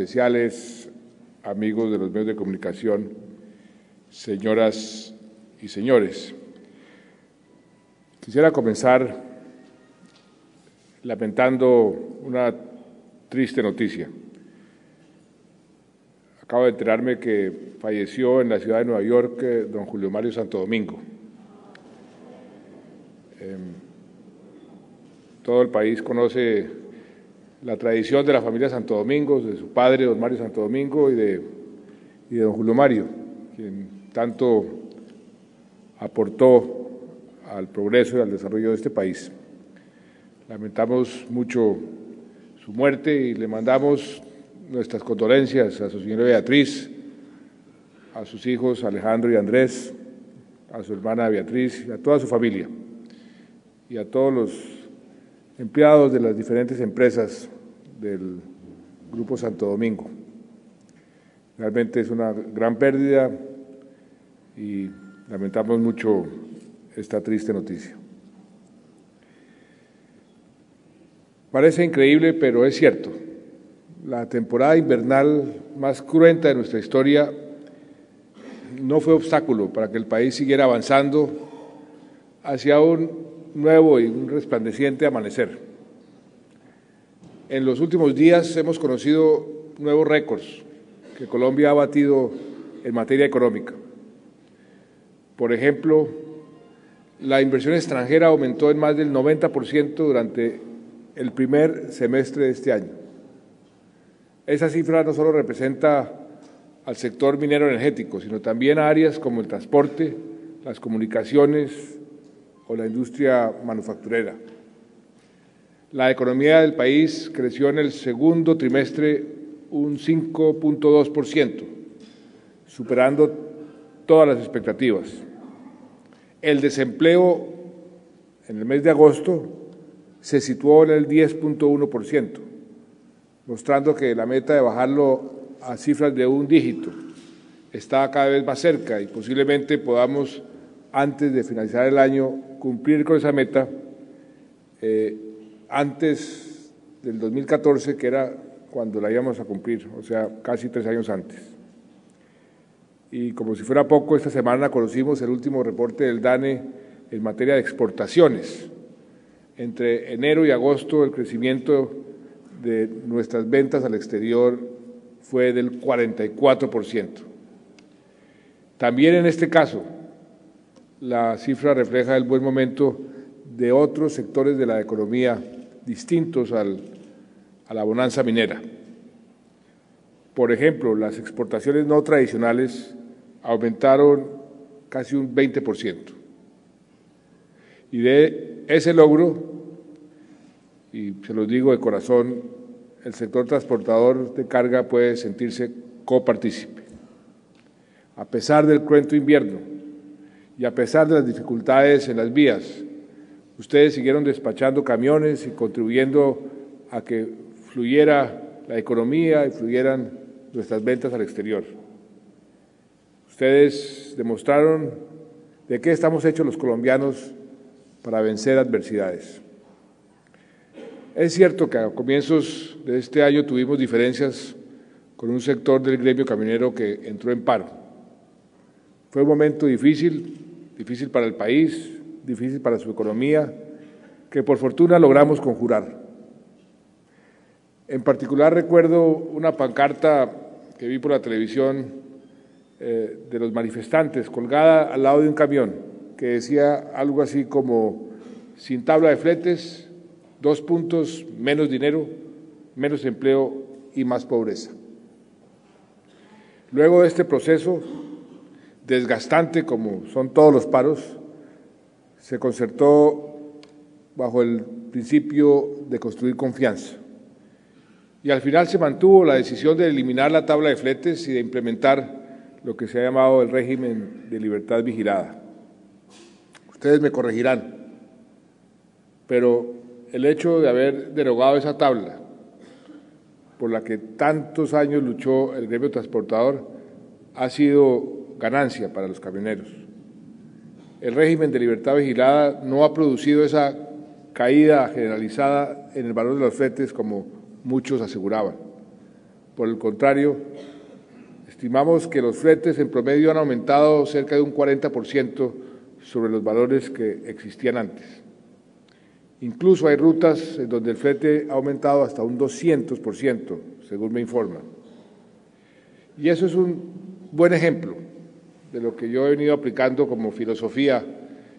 especiales, amigos de los medios de comunicación, señoras y señores. Quisiera comenzar lamentando una triste noticia. Acabo de enterarme que falleció en la ciudad de Nueva York don Julio Mario Santo Domingo. Todo el país conoce la tradición de la familia Santo Domingo, de su padre, don Mario Santo Domingo, y de don Julio Mario, quien tanto aportó al progreso y al desarrollo de este país. Lamentamos mucho su muerte y le mandamos nuestras condolencias a su señora Beatriz, a sus hijos Alejandro y Andrés, a su hermana Beatriz y a toda su familia y a todos los empleados de las diferentes empresas del Grupo Santo Domingo. Realmente es una gran pérdida y lamentamos mucho esta triste noticia. Parece increíble, pero es cierto. La temporada invernal más cruenta de nuestra historia no fue obstáculo para que el país siguiera avanzando hacia un nuevo y un resplandeciente amanecer. En los últimos días hemos conocido nuevos récords que Colombia ha batido en materia económica. Por ejemplo, la inversión extranjera aumentó en más del 90% durante el primer semestre de este año. Esa cifra no solo representa al sector minero energético, sino también a áreas como el transporte, las comunicaciones o la industria manufacturera. La economía del país creció en el segundo trimestre un 5.2%, superando todas las expectativas. El desempleo en el mes de agosto se situó en el 10.1%, mostrando que la meta de bajarlo a cifras de un dígito está cada vez más cerca y posiblemente podamos, antes de finalizar el año, cumplir con esa meta antes del 2014, que era cuando la íbamos a cumplir, o sea, casi 3 años antes. Y como si fuera poco, esta semana conocimos el último reporte del DANE en materia de exportaciones. Entre enero y agosto, el crecimiento de nuestras ventas al exterior fue del 44%. También en este caso, la cifra refleja el buen momento de otros sectores de la economía distintos a la bonanza minera. Por ejemplo, las exportaciones no tradicionales aumentaron casi un 20%. Y de ese logro, y se los digo de corazón, el sector transportador de carga puede sentirse copartícipe. A pesar del cruento invierno y a pesar de las dificultades en las vías, ustedes siguieron despachando camiones y contribuyendo a que fluyera la economía y fluyeran nuestras ventas al exterior. Ustedes demostraron de qué estamos hechos los colombianos para vencer adversidades. Es cierto que a comienzos de este año tuvimos diferencias con un sector del gremio camionero que entró en paro. Fue un momento difícil para el país, difícil para su economía, que por fortuna logramos conjurar. En particular recuerdo una pancarta que vi por la televisión de los manifestantes colgada al lado de un camión que decía algo así como: sin tabla de fletes, 2 puntos, menos dinero, menos empleo y más pobreza. Luego de este proceso desgastante, como son todos los paros, se concertó bajo el principio de construir confianza. Y al final se mantuvo la decisión de eliminar la tabla de fletes y de implementar lo que se ha llamado el régimen de libertad vigilada. Ustedes me corregirán, pero el hecho de haber derogado esa tabla por la que tantos años luchó el gremio transportador ha sido ganancia para los camioneros. El régimen de libertad vigilada no ha producido esa caída generalizada en el valor de los fletes como muchos aseguraban. Por el contrario, estimamos que los fletes en promedio han aumentado cerca de un 40% sobre los valores que existían antes. Incluso hay rutas en donde el flete ha aumentado hasta un 200%, según me informan. Y eso es un buen ejemplo de lo que yo he venido aplicando como filosofía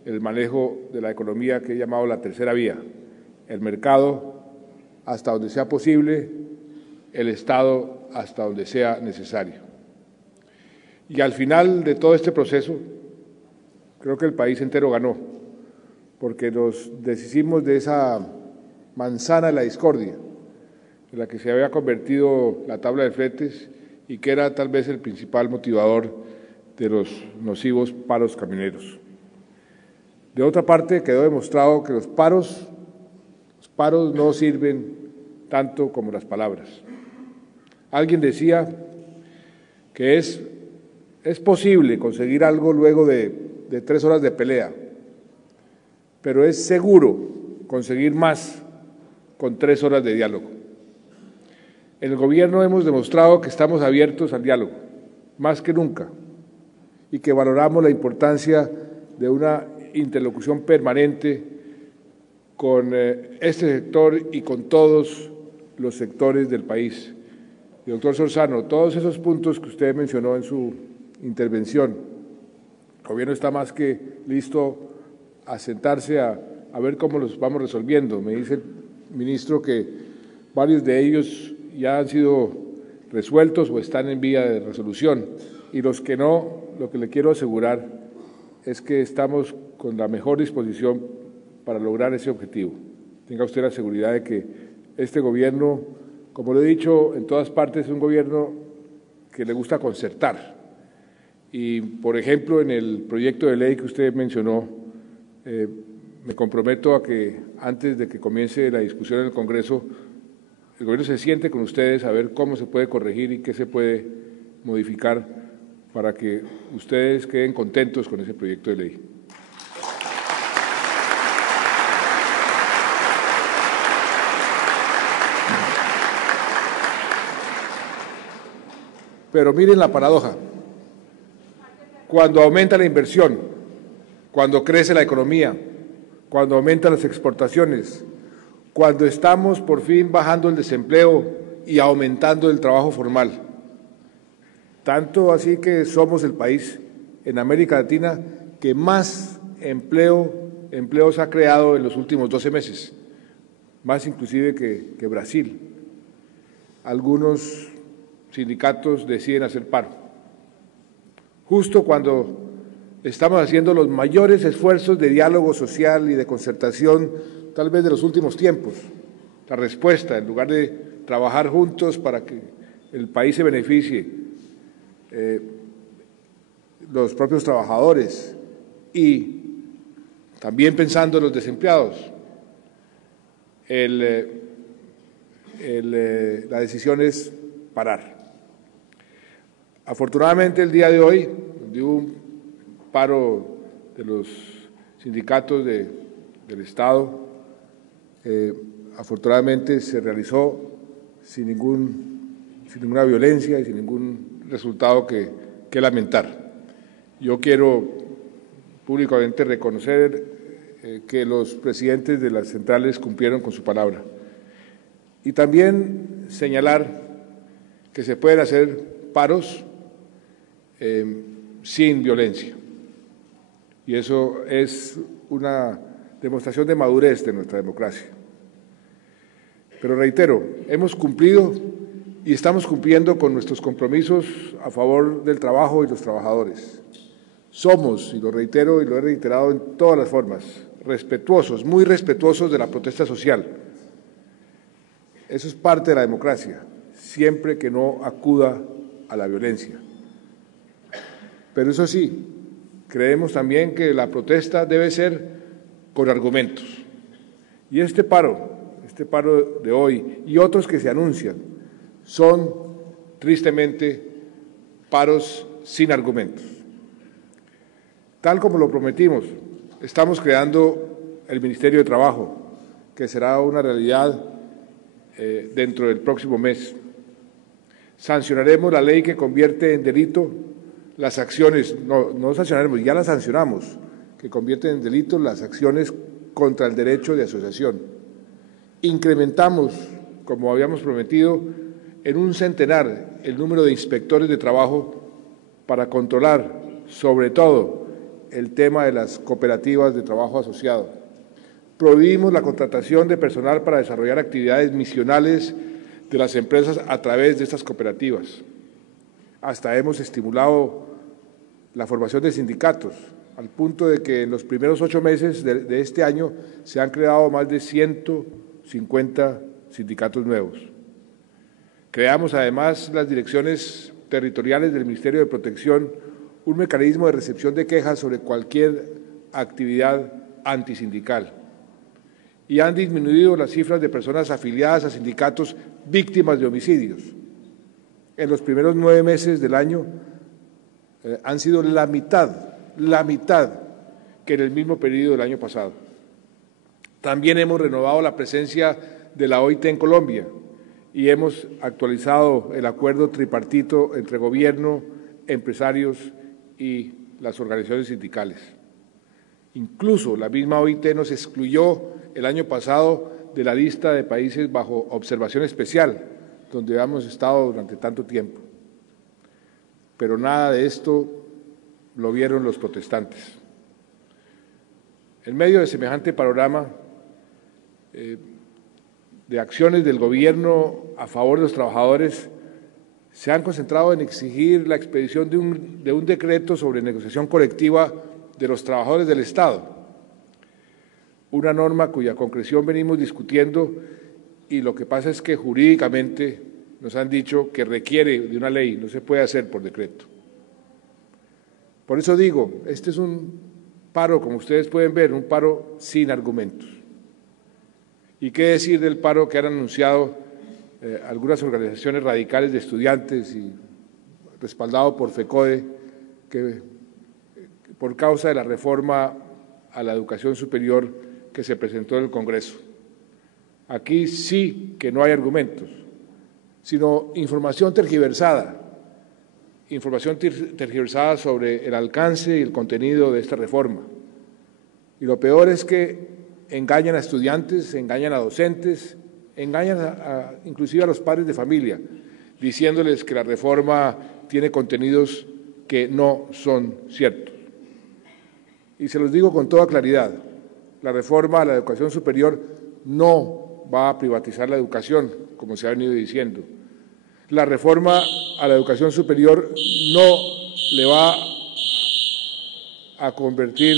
en el manejo de la economía que he llamado la tercera vía: el mercado hasta donde sea posible, el Estado hasta donde sea necesario. Y al final de todo este proceso, creo que el país entero ganó, porque nos deshicimos de esa manzana de la discordia en la que se había convertido la tabla de fletes y que era tal vez el principal motivador de los nocivos paros camioneros. De otra parte, quedó demostrado que los paros no sirven tanto como las palabras. Alguien decía que es posible conseguir algo luego de 3 horas de pelea, pero es seguro conseguir más con 3 horas de diálogo. En el Gobierno hemos demostrado que estamos abiertos al diálogo, más que nunca, y que valoramos la importancia de una interlocución permanente con este sector y con todos los sectores del país. Y, doctor Solórzano, todos esos puntos que usted mencionó en su intervención, el Gobierno está más que listo a sentarse a ver cómo los vamos resolviendo. Me dice el ministro que varios de ellos ya han sido resueltos o están en vía de resolución, y los que no, lo que le quiero asegurar es que estamos con la mejor disposición para lograr ese objetivo. Tenga usted la seguridad de que este Gobierno, como lo he dicho en todas partes, es un Gobierno que le gusta concertar. Y, por ejemplo, en el proyecto de ley que usted mencionó, me comprometo a que antes de que comience la discusión en el Congreso, el Gobierno se siente con ustedes a ver cómo se puede corregir y qué se puede modificar para que ustedes queden contentos con ese proyecto de ley. Pero miren la paradoja. Cuando aumenta la inversión, cuando crece la economía, cuando aumentan las exportaciones, cuando estamos por fin bajando el desempleo y aumentando el trabajo formal, tanto así que somos el país en América Latina que más empleos ha creado en los últimos 12 meses, más inclusive que Brasil. Algunos sindicatos deciden hacer paro, justo cuando estamos haciendo los mayores esfuerzos de diálogo social y de concertación, tal vez de los últimos tiempos. La respuesta, en lugar de trabajar juntos para que el país se beneficie, los propios trabajadores y también pensando en los desempleados, la decisión es parar. Afortunadamente, el día de hoy, hubo un paro de los sindicatos del Estado, afortunadamente se realizó sin ninguna violencia y sin ningún resultado que lamentar. Yo quiero públicamente reconocer que los presidentes de las centrales cumplieron con su palabra y también señalar que se pueden hacer paros sin violencia, y eso es una demostración de madurez de nuestra democracia. Pero reitero, hemos cumplido y estamos cumpliendo con nuestros compromisos a favor del trabajo y los trabajadores. Somos, y lo reitero y lo he reiterado en todas las formas, respetuosos, muy respetuosos de la protesta social. Eso es parte de la democracia, siempre que no acuda a la violencia. Pero eso sí, creemos también que la protesta debe ser con argumentos. Y este paro de hoy y otros que se anuncian son, tristemente, paros sin argumentos. Tal como lo prometimos, estamos creando el Ministerio de Trabajo, que será una realidad dentro del próximo mes. Sancionaremos la ley que convierte en delito las acciones, no sancionaremos, ya las sancionamos, que convierten en delito las acciones contra el derecho de asociación. Incrementamos, como habíamos prometido, en 100 el número de inspectores de trabajo para controlar, sobre todo, el tema de las cooperativas de trabajo asociado. Prohibimos la contratación de personal para desarrollar actividades misionales de las empresas a través de estas cooperativas. Hasta hemos estimulado la formación de sindicatos, al punto de que en los primeros 8 meses de este año se han creado más de 150 sindicatos nuevos. Creamos además las direcciones territoriales del Ministerio de Protección, un mecanismo de recepción de quejas sobre cualquier actividad antisindical. Y han disminuido las cifras de personas afiliadas a sindicatos víctimas de homicidios. En los primeros 9 meses del año han sido la mitad que en el mismo periodo del año pasado. También hemos renovado la presencia de la OIT en Colombia y hemos actualizado el acuerdo tripartito entre gobierno, empresarios y las organizaciones sindicales. Incluso la misma OIT nos excluyó el año pasado de la lista de países bajo observación especial, donde hemos estado durante tanto tiempo. Pero nada de esto lo vieron los protestantes. En medio de semejante panorama de acciones del gobierno a favor de los trabajadores, se han concentrado en exigir la expedición de un decreto sobre negociación colectiva de los trabajadores del Estado, una norma cuya concreción venimos discutiendo y lo que pasa es que jurídicamente nos han dicho que requiere de una ley, no se puede hacer por decreto. Por eso digo, este es un paro, como ustedes pueden ver, un paro sin argumentos. ¿Y qué decir del paro que han anunciado algunas organizaciones radicales de estudiantes y respaldado por FECODE, que por causa de la reforma a la educación superior que se presentó en el Congreso? Aquí sí que no hay argumentos, sino información tergiversada sobre el alcance y el contenido de esta reforma. Y lo peor es que engañan a estudiantes, engañan a docentes, engañan inclusive a los padres de familia, diciéndoles que la reforma tiene contenidos que no son ciertos. Y se los digo con toda claridad, la reforma a la educación superior no va a privatizar la educación, como se ha venido diciendo. La reforma a la educación superior no le va a convertir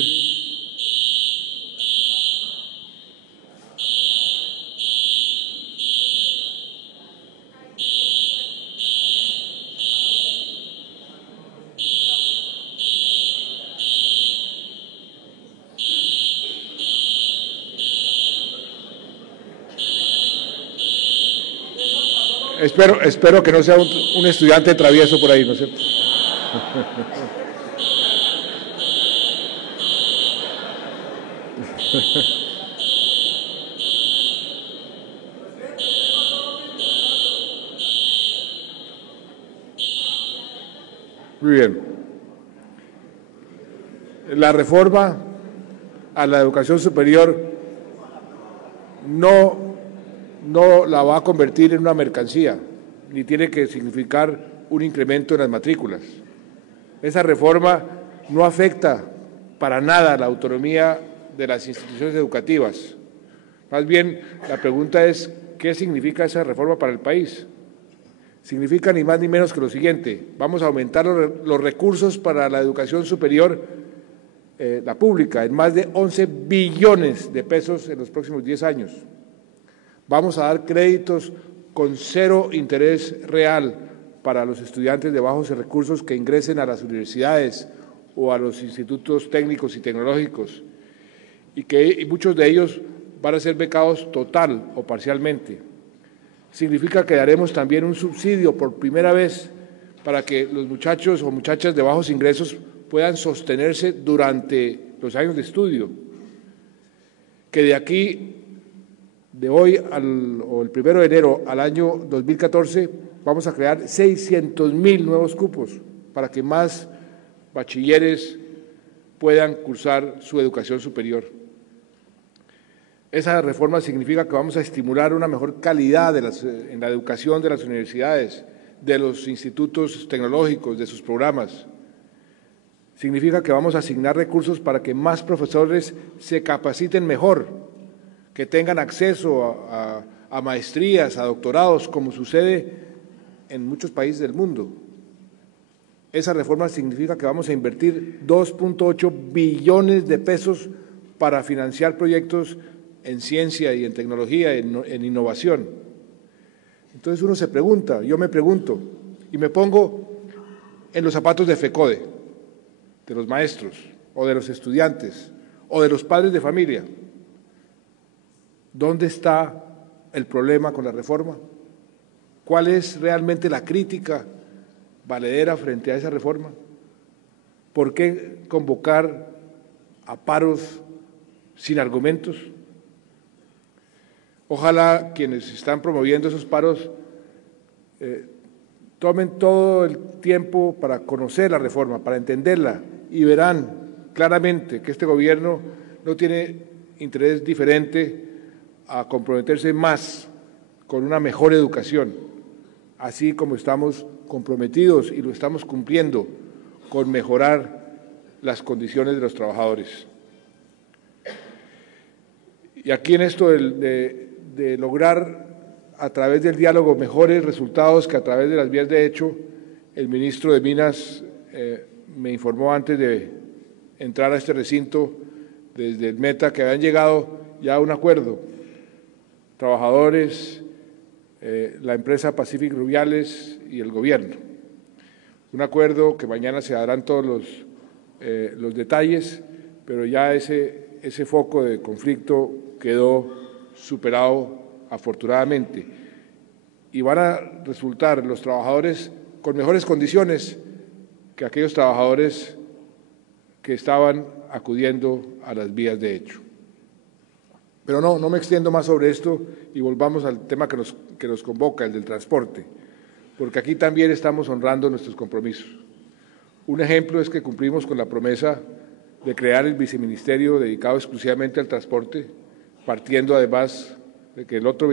Espero que no sea un estudiante travieso por ahí, ¿no es cierto? Muy bien. La reforma a la educación superior no la va a convertir en una mercancía, ni tiene que significar un incremento en las matrículas. Esa reforma no afecta para nada la autonomía de las instituciones educativas. Más bien, la pregunta es, ¿qué significa esa reforma para el país? Significa ni más ni menos que lo siguiente: vamos a aumentar los recursos para la educación superior, la pública, en más de 11 billones de pesos en los próximos 10 años. Vamos a dar créditos con 0 interés real para los estudiantes de bajos recursos que ingresen a las universidades o a los institutos técnicos y tecnológicos, y muchos de ellos van a ser becados total o parcialmente. Significa que daremos también un subsidio por primera vez para que los muchachos o muchachas de bajos ingresos puedan sostenerse durante los años de estudio, que de aquí de hoy o el 1 de enero al año 2014 vamos a crear 600.000 nuevos cupos para que más bachilleres puedan cursar su educación superior. Esa reforma significa que vamos a estimular una mejor calidad en la educación de las universidades, de los institutos tecnológicos, de sus programas. Significa que vamos a asignar recursos para que más profesores se capaciten mejor, que tengan acceso a maestrías, a doctorados, como sucede en muchos países del mundo. Esa reforma significa que vamos a invertir 2.8 billones de pesos para financiar proyectos en ciencia y en tecnología, en innovación. Entonces uno se pregunta, yo me pregunto, y me pongo en los zapatos de FECODE, de los maestros, o de los estudiantes, o de los padres de familia. ¿Dónde está el problema con la reforma? ¿Cuál es realmente la crítica valedera frente a esa reforma? ¿Por qué convocar a paros sin argumentos? Ojalá quienes están promoviendo esos paros tomen todo el tiempo para conocer la reforma, para entenderla, y verán claramente que este gobierno no tiene interés diferente a comprometerse más con una mejor educación, así como estamos comprometidos y lo estamos cumpliendo con mejorar las condiciones de los trabajadores. Y aquí en esto de lograr a través del diálogo mejores resultados que a través de las vías de hecho, el ministro de Minas me informó antes de entrar a este recinto desde el Meta que habían llegado ya a un acuerdo. Trabajadores, la empresa Pacific Rubiales y el gobierno. Un acuerdo que mañana se darán todos los detalles, pero ya ese foco de conflicto quedó superado afortunadamente, y van a resultar los trabajadores con mejores condiciones que aquellos trabajadores que estaban acudiendo a las vías de hecho. Pero no me extiendo más sobre esto y volvamos al tema que nos convoca, el del transporte, porque aquí también estamos honrando nuestros compromisos. Un ejemplo es que cumplimos con la promesa de crear el viceministerio dedicado exclusivamente al transporte, partiendo además de que el otro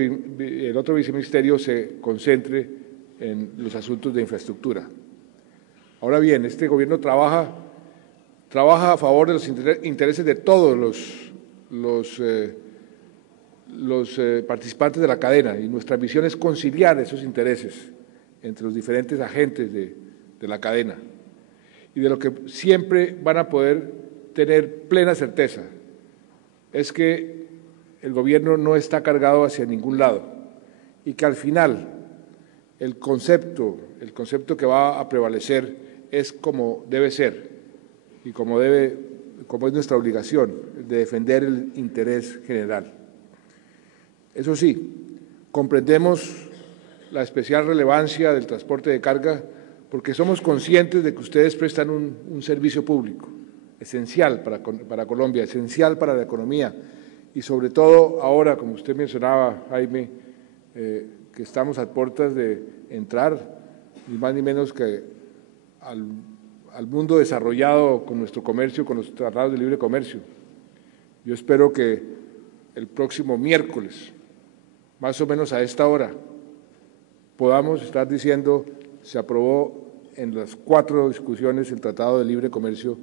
viceministerio se concentre en los asuntos de infraestructura. Ahora bien, este gobierno trabaja a favor de los intereses de todos los participantes de la cadena, y nuestra misión es conciliar esos intereses entre los diferentes agentes de la cadena. Y de lo que siempre van a poder tener plena certeza es que el gobierno no está cargado hacia ningún lado y que al final el concepto que va a prevalecer es como debe ser y como es nuestra obligación, de defender el interés general. Eso sí, comprendemos la especial relevancia del transporte de carga porque somos conscientes de que ustedes prestan un servicio público esencial para Colombia, esencial para la economía, y sobre todo ahora, como usted mencionaba, Jaime, que estamos a puertas de entrar, ni más ni menos que al mundo desarrollado con nuestro comercio, con los tratados de libre comercio. Yo espero que el próximo miércoles, más o menos a esta hora, podamos estar diciendo se aprobó en las 4 discusiones el Tratado de Libre Comercio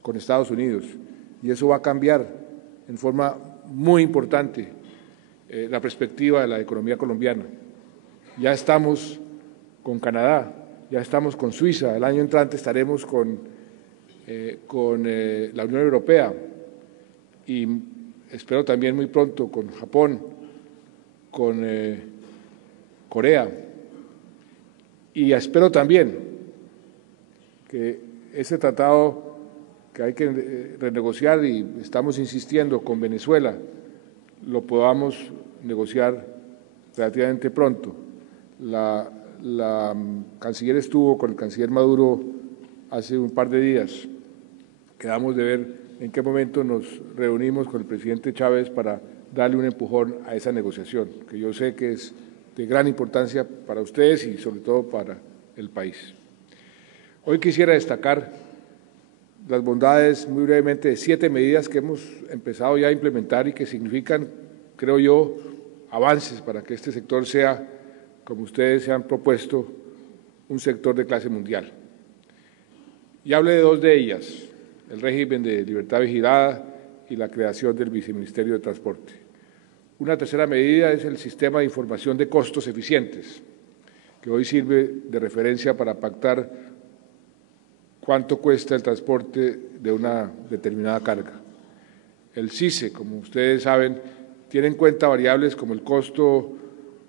con Estados Unidos, y eso va a cambiar en forma muy importante la perspectiva de la economía colombiana. Ya estamos con Canadá, ya estamos con Suiza, el año entrante estaremos con la Unión Europea y espero también muy pronto con Japón, con Corea, y espero también que ese tratado que hay que renegociar, y estamos insistiendo con Venezuela, lo podamos negociar relativamente pronto. La canciller estuvo con el canciller Maduro hace un par de días. Quedamos de ver en qué momento nos reunimos con el presidente Chávez para darle un empujón a esa negociación, que yo sé que es de gran importancia para ustedes y sobre todo para el país. Hoy quisiera destacar las bondades, muy brevemente, de 7 medidas que hemos empezado ya a implementar y que significan, creo yo, avances para que este sector sea, como ustedes se han propuesto, un sector de clase mundial. Y hable de 2 de ellas, el régimen de libertad vigilada y la creación del Viceministerio de Transporte. Una tercera medida es el sistema de información de costos eficientes, que hoy sirve de referencia para pactar cuánto cuesta el transporte de una determinada carga. El CICE, como ustedes saben, tiene en cuenta variables como el costo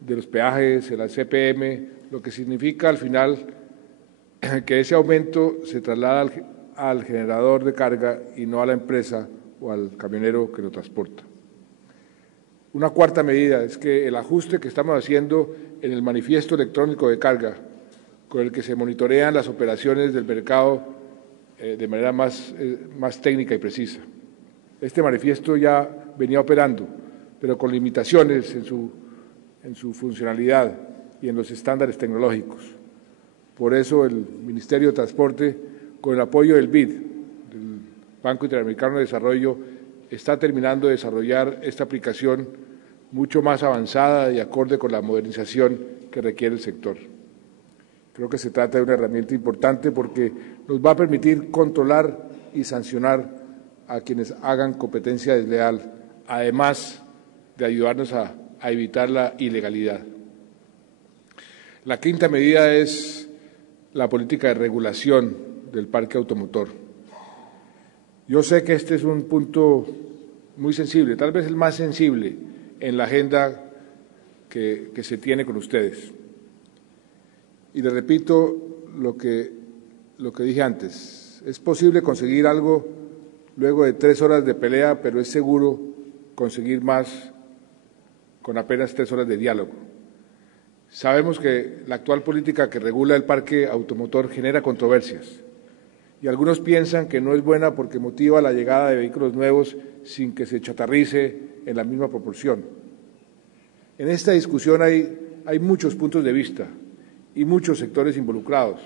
de los peajes, el CPM, lo que significa al final que ese aumento se traslada al generador de carga y no a la empresa o al camionero que lo transporta. Una cuarta medida es que el ajuste que estamos haciendo en el manifiesto electrónico de carga, con el que se monitorean las operaciones del mercado de manera más técnica y precisa. Este manifiesto ya venía operando, pero con limitaciones en su funcionalidad y en los estándares tecnológicos. Por eso el Ministerio de Transporte, con el apoyo del BID, del Banco Interamericano de Desarrollo, está terminando de desarrollar esta aplicación mucho más avanzada y acorde con la modernización que requiere el sector. Creo que se trata de una herramienta importante porque nos va a permitir controlar y sancionar a quienes hagan competencia desleal, además de ayudarnos a evitar la ilegalidad. La quinta medida es la política de regulación del parque automotor. Yo sé que este es un punto muy sensible, tal vez el más sensible en la agenda que se tiene con ustedes. Y le repito lo que dije antes, es posible conseguir algo luego de 3 horas de pelea, pero es seguro conseguir más con apenas 3 horas de diálogo. Sabemos que la actual política que regula el parque automotor genera controversias y algunos piensan que no es buena porque motiva la llegada de vehículos nuevos sin que se chatarrice en la misma proporción. En esta discusión hay muchos puntos de vista y muchos sectores involucrados,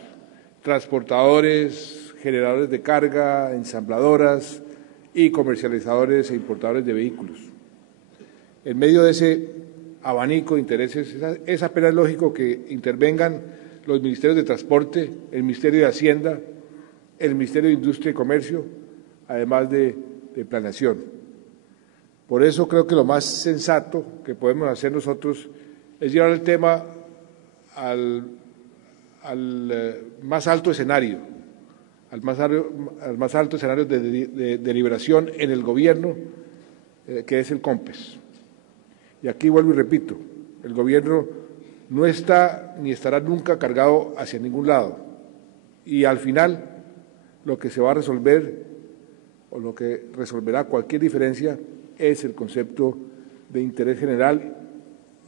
transportadores, generadores de carga, ensambladoras y comercializadores e importadores de vehículos. En medio de ese abanico de intereses, es apenas lógico que intervengan los ministerios de Transporte, el Ministerio de Hacienda, el Ministerio de Industria y Comercio, además de Planeación. Por eso creo que lo más sensato que podemos hacer nosotros es llevar el tema al más alto escenario, al más alto escenario de deliberación en el Gobierno, que es el COMPES. Y aquí vuelvo y repito, el Gobierno no está ni estará nunca cargado hacia ningún lado. Y al final, lo que se va a resolver o lo que resolverá cualquier diferencia es el concepto de interés general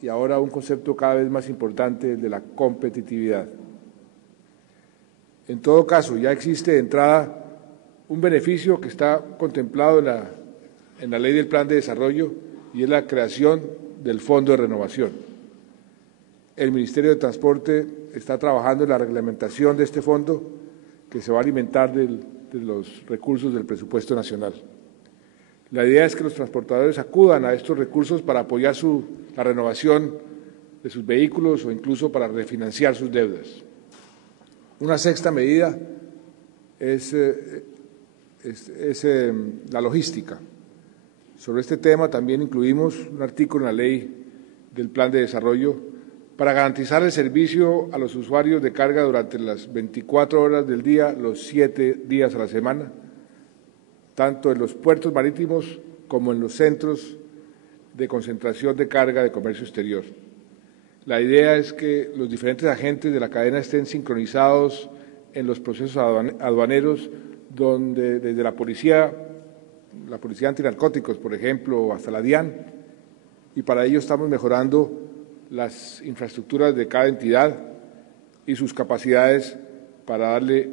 y ahora un concepto cada vez más importante, el de la competitividad. En todo caso, ya existe de entrada un beneficio que está contemplado en la Ley del Plan de Desarrollo y es la creación del Fondo de Renovación. El Ministerio de Transporte está trabajando en la reglamentación de este fondo que se va a alimentar de los recursos del presupuesto nacional. La idea es que los transportadores acudan a estos recursos para apoyar la renovación de sus vehículos o incluso para refinanciar sus deudas. Una sexta medida es la logística. Sobre este tema también incluimos un artículo en la Ley del Plan de Desarrollo para garantizar el servicio a los usuarios de carga durante las 24 horas del día, los 7 días a la semana, tanto en los puertos marítimos como en los centros de concentración de carga de comercio exterior. La idea es que los diferentes agentes de la cadena estén sincronizados en los procesos aduaneros, donde desde la policía antinarcóticos, por ejemplo, hasta la DIAN, y para ello estamos mejorando las infraestructuras de cada entidad y sus capacidades para darle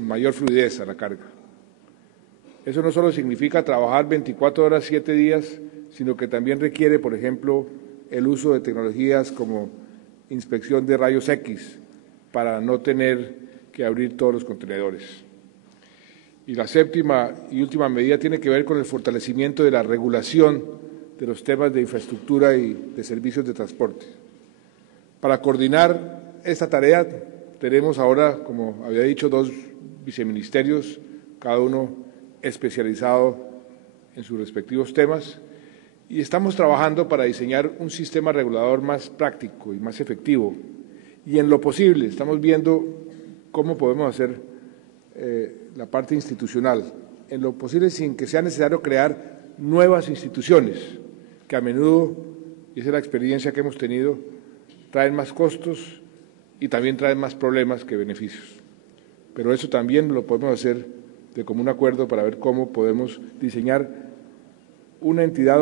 mayor fluidez a la carga. Eso no solo significa trabajar 24 horas, 7 días, sino que también requiere, por ejemplo, el uso de tecnologías como inspección de rayos X para no tener que abrir todos los contenedores. Y la séptima y última medida tiene que ver con el fortalecimiento de la regulación de los temas de infraestructura y de servicios de transporte. Para coordinar esta tarea tenemos ahora, como había dicho, 2 viceministerios, cada uno especializado en sus respectivos temas, y estamos trabajando para diseñar un sistema regulador más práctico y más efectivo. Y en lo posible estamos viendo cómo podemos hacer la parte institucional, en lo posible sin que sea necesario crear nuevas instituciones, que a menudo, y esa es la experiencia que hemos tenido, traen más costos y también traen más problemas que beneficios. Pero eso también lo podemos hacer de común acuerdo para ver cómo podemos diseñar una entidad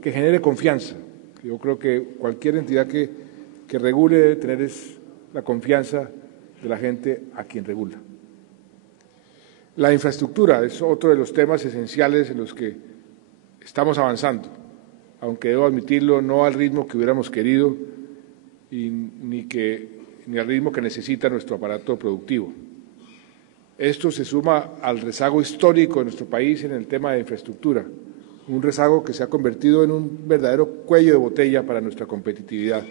que genere confianza. Yo creo que cualquier entidad que regule debe tener la confianza de la gente a quien regula. La infraestructura es otro de los temas esenciales en los que estamos avanzando, aunque debo admitirlo, no al ritmo que hubiéramos querido ni al ritmo que necesita nuestro aparato productivo. Esto se suma al rezago histórico de nuestro país en el tema de infraestructura, un rezago que se ha convertido en un verdadero cuello de botella para nuestra competitividad.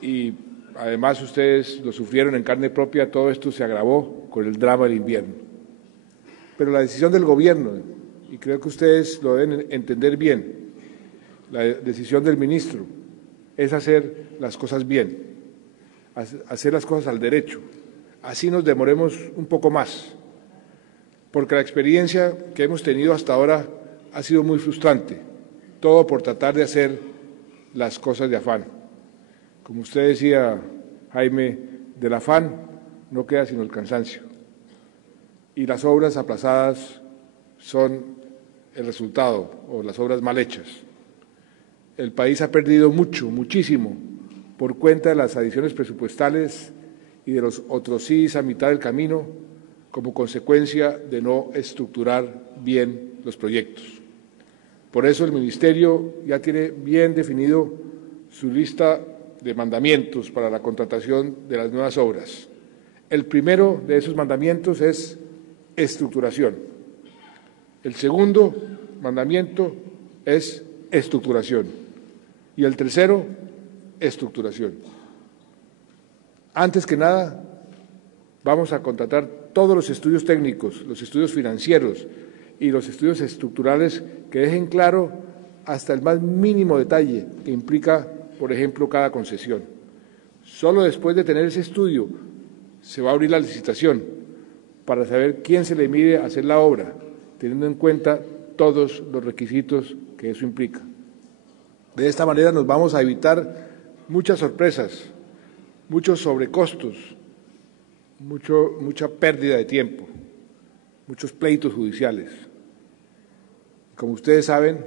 Y además ustedes lo sufrieron en carne propia, todo esto se agravó con el drama del invierno. Pero la decisión del Gobierno, y creo que ustedes lo deben entender bien, la decisión del ministro es hacer las cosas bien, hacer las cosas al derecho. Así nos demoremos un poco más, porque la experiencia que hemos tenido hasta ahora ha sido muy frustrante, todo por tratar de hacer las cosas de afán. Como usted decía, Jaime, del afán no queda sino el cansancio, y las obras aplazadas son el resultado, o las obras mal hechas. El país ha perdido muchísimo, por cuenta de las adiciones presupuestales y de los otros sí a mitad del camino, como consecuencia de no estructurar bien los proyectos. Por eso el Ministerio ya tiene bien definido su lista de mandamientos para la contratación de las nuevas obras. El primero de esos mandamientos es estructuración. El segundo mandamiento es estructuración. Y el tercero, estructuración. Antes que nada, vamos a contratar todos los estudios técnicos, los estudios financieros y los estudios estructurales que dejen claro hasta el más mínimo detalle que implica, por ejemplo, cada concesión. Solo después de tener ese estudio se va a abrir la licitación para saber quién se le mide a hacer la obra, teniendo en cuenta todos los requisitos que eso implica. De esta manera nos vamos a evitar muchas sorpresas, muchos sobrecostos, mucha pérdida de tiempo, muchos pleitos judiciales. Como ustedes saben,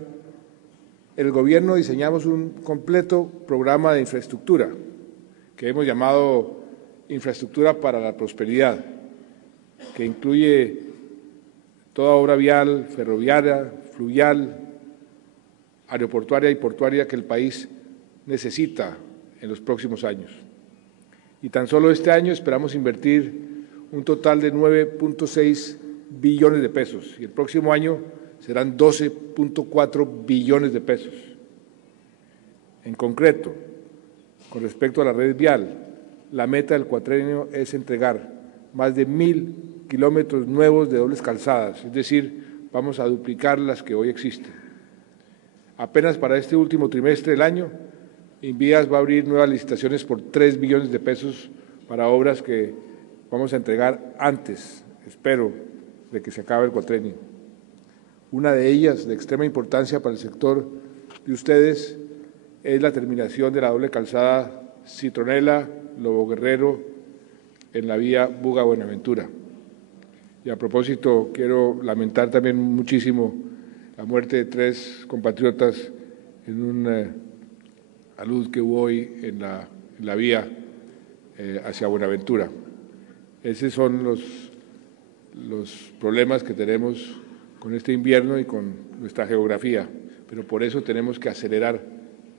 el Gobierno diseñamos un completo programa de infraestructura que hemos llamado Infraestructura para la Prosperidad, que incluye toda obra vial, ferroviaria, fluvial, aeroportuaria y portuaria que el país necesita en los próximos años. Y tan solo este año esperamos invertir un total de 9.6 billones de pesos y el próximo año serán 12.4 billones de pesos. En concreto, con respecto a la red vial, la meta del cuatrienio es entregar más de 1.000 kilómetros nuevos de dobles calzadas, es decir, vamos a duplicar las que hoy existen. Apenas para este último trimestre del año, Invías va a abrir nuevas licitaciones por 3 billones de pesos para obras que vamos a entregar antes, espero, de que se acabe el cuatrenio. Una de ellas, de extrema importancia para el sector de ustedes, es la terminación de la doble calzada Citronela-Lobo Guerrero en la vía Buga-Buenaventura. Y a propósito, quiero lamentar también muchísimo la muerte de 3 compatriotas en una alud que hubo hoy en la vía hacia Buenaventura. Esos son los problemas que tenemos con este invierno y con nuestra geografía, pero por eso tenemos que acelerar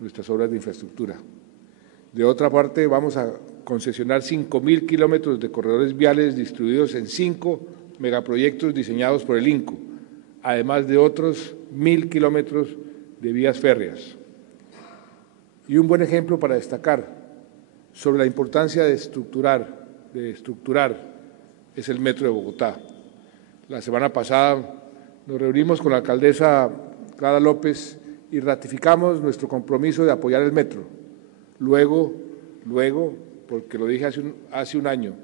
nuestras obras de infraestructura. De otra parte, vamos a concesionar 5.000 kilómetros de corredores viales distribuidos en 5 megaproyectos diseñados por el INCO, además de otros 1.000 kilómetros de vías férreas. Y un buen ejemplo para destacar sobre la importancia de estructurar es el Metro de Bogotá. La semana pasada nos reunimos con la alcaldesa Clara López y ratificamos nuestro compromiso de apoyar el Metro. Luego, porque lo dije hace un año,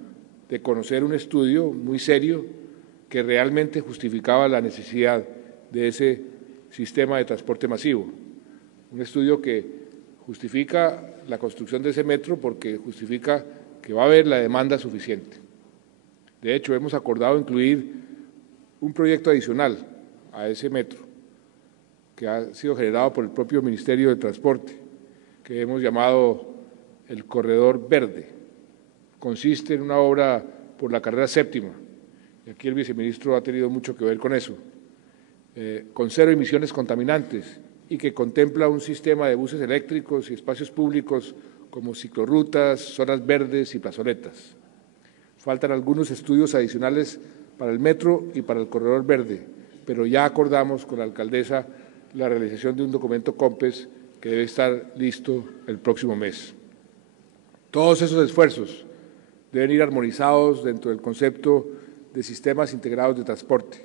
de conocer un estudio muy serio que realmente justificaba la necesidad de ese sistema de transporte masivo. Un estudio que justifica la construcción de ese metro porque justifica que va a haber la demanda suficiente. De hecho, hemos acordado incluir un proyecto adicional a ese metro que ha sido generado por el propio Ministerio de Transporte, que hemos llamado el Corredor Verde. Consiste en una obra por la carrera séptima, y aquí el viceministro ha tenido mucho que ver con eso, con 0 emisiones contaminantes y que contempla un sistema de buses eléctricos y espacios públicos como ciclorrutas, zonas verdes y plazoletas. Faltan algunos estudios adicionales para el metro y para el corredor verde, pero ya acordamos con la alcaldesa la realización de un documento COMPES que debe estar listo el próximo mes. Todos esos esfuerzos deben ir armonizados dentro del concepto de sistemas integrados de transporte.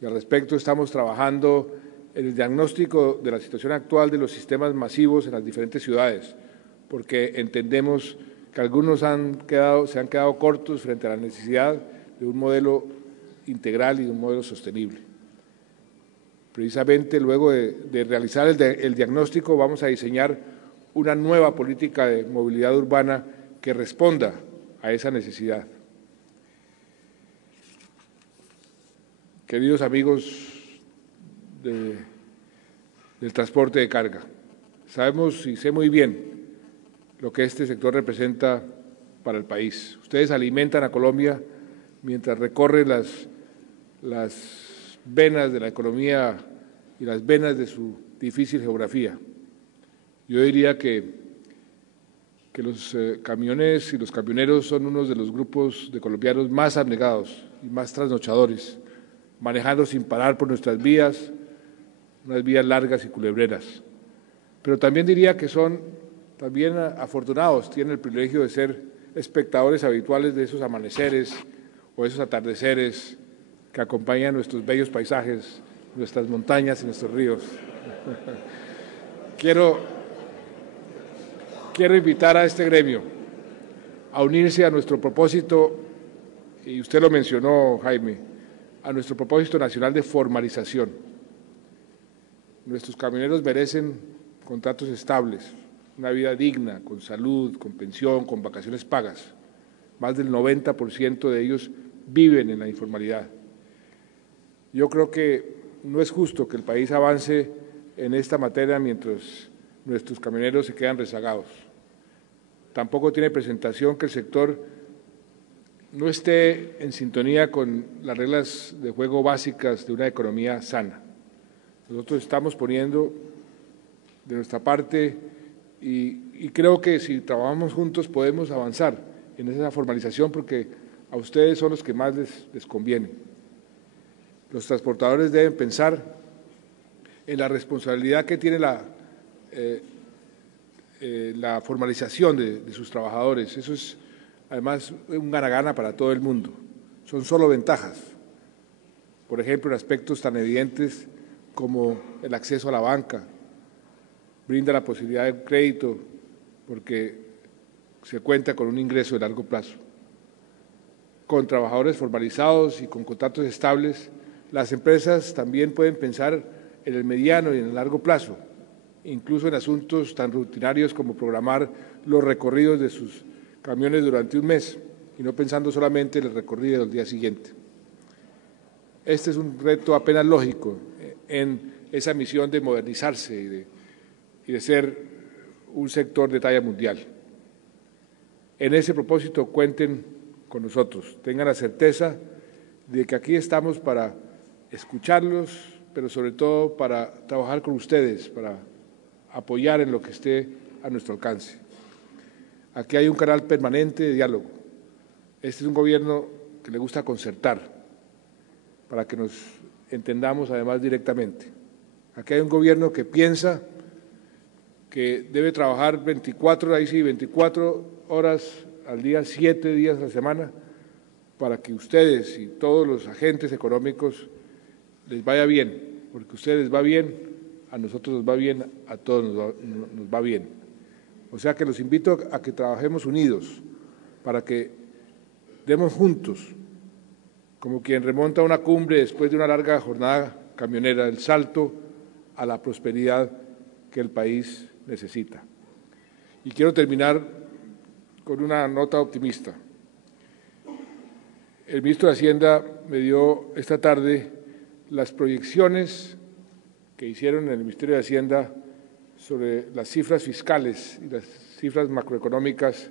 Y al respecto estamos trabajando en el diagnóstico de la situación actual de los sistemas masivos en las diferentes ciudades, porque entendemos que algunos se han quedado cortos frente a la necesidad de un modelo integral y de un modelo sostenible. Precisamente luego de realizar el diagnóstico vamos a diseñar una nueva política de movilidad urbana que responda a esa necesidad. Queridos amigos del transporte de carga, sabemos y sé muy bien lo que este sector representa para el país. Ustedes alimentan a Colombia mientras recorren las venas de la economía y las venas de su difícil geografía. Yo diría que los camiones y los camioneros son uno de los grupos de colombianos más abnegados y más trasnochadores, manejando sin parar por nuestras vías, unas vías largas y culebreras. Pero también diría que son también afortunados, tienen el privilegio de ser espectadores habituales de esos amaneceres o esos atardeceres que acompañan nuestros bellos paisajes, nuestras montañas y nuestros ríos. Quiero invitar a este gremio a unirse a nuestro propósito, y usted lo mencionó, Jaime, a nuestro propósito nacional de formalización. Nuestros camioneros merecen contratos estables, una vida digna, con salud, con pensión, con vacaciones pagas. Más del 90% de ellos viven en la informalidad. Yo creo que no es justo que el país avance en esta materia mientras nuestros camioneros se quedan rezagados. Tampoco tiene presentación que el sector no esté en sintonía con las reglas de juego básicas de una economía sana. Nosotros estamos poniendo de nuestra parte y creo que si trabajamos juntos podemos avanzar en esa formalización porque a ustedes son los que más les conviene. Los transportadores deben pensar en la responsabilidad que tiene la formalización de sus trabajadores. Eso es además un gana-gana para todo el mundo. Son solo ventajas. Por ejemplo, en aspectos tan evidentes como el acceso a la banca, brinda la posibilidad de crédito porque se cuenta con un ingreso de largo plazo. Con trabajadores formalizados y con contratos estables, las empresas también pueden pensar en el mediano y en el largo plazo, incluso en asuntos tan rutinarios como programar los recorridos de sus camiones durante un mes y no pensando solamente en el recorrido del día siguiente. Este es un reto apenas lógico en esa misión de modernizarse y de ser un sector de talla mundial. En ese propósito cuenten con nosotros, tengan la certeza de que aquí estamos para escucharlos, pero sobre todo para trabajar con ustedes, para apoyar en lo que esté a nuestro alcance. Aquí hay un canal permanente de diálogo. Este es un gobierno que le gusta concertar para que nos entendamos además directamente. Aquí hay un gobierno que piensa que debe trabajar 24 horas al día, 7 días a la semana, para que ustedes y todos los agentes económicos les vaya bien, porque a ustedes les va bien, a nosotros nos va bien, a todos nos va bien. O sea que los invito a que trabajemos unidos para que demos juntos, como quien remonta una cumbre después de una larga jornada camionera, el salto a la prosperidad que el país necesita. Y quiero terminar con una nota optimista. El ministro de Hacienda me dio esta tarde las proyecciones que hicieron en el Ministerio de Hacienda sobre las cifras fiscales y las cifras macroeconómicas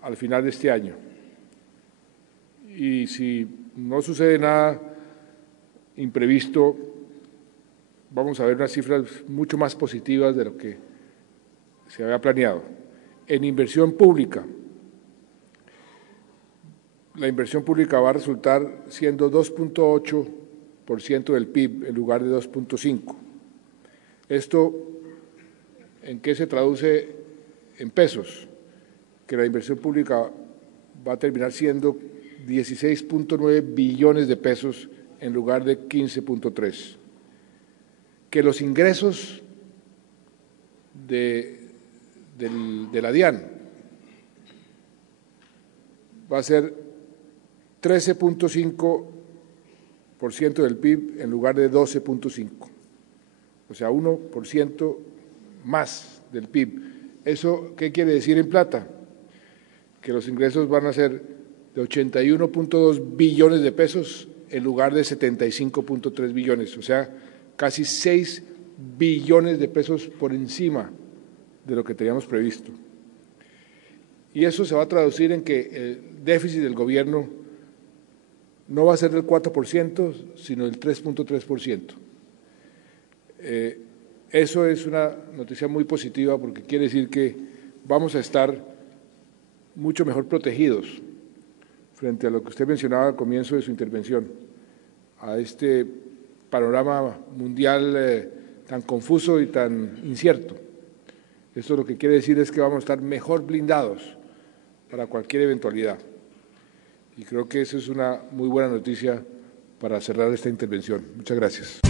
al final de este año. Y si no sucede nada imprevisto, vamos a ver unas cifras mucho más positivas de lo que se había planeado. En inversión pública, la inversión pública va a resultar siendo 2.8% del PIB en lugar de 2.5%. ¿Esto en qué se traduce en pesos? Que la inversión pública va a terminar siendo 16.9 billones de pesos en lugar de 15.3. Que los ingresos de la DIAN va a ser 13.5% del PIB en lugar de 12.5%, o sea, 1% más del PIB. ¿Eso qué quiere decir en plata? Que los ingresos van a ser de 81.2 billones de pesos en lugar de 75.3 billones, o sea, casi 6 billones de pesos por encima de lo que teníamos previsto. Y eso se va a traducir en que el déficit del gobierno no va a ser del 4%, sino del 3.3%. Eso es una noticia muy positiva porque quiere decir que vamos a estar mucho mejor protegidos frente a lo que usted mencionaba al comienzo de su intervención, a este panorama mundial tan confuso y tan incierto. Esto lo que quiere decir es que vamos a estar mejor blindados para cualquier eventualidad. Y creo que eso es una muy buena noticia para cerrar esta intervención. Muchas gracias.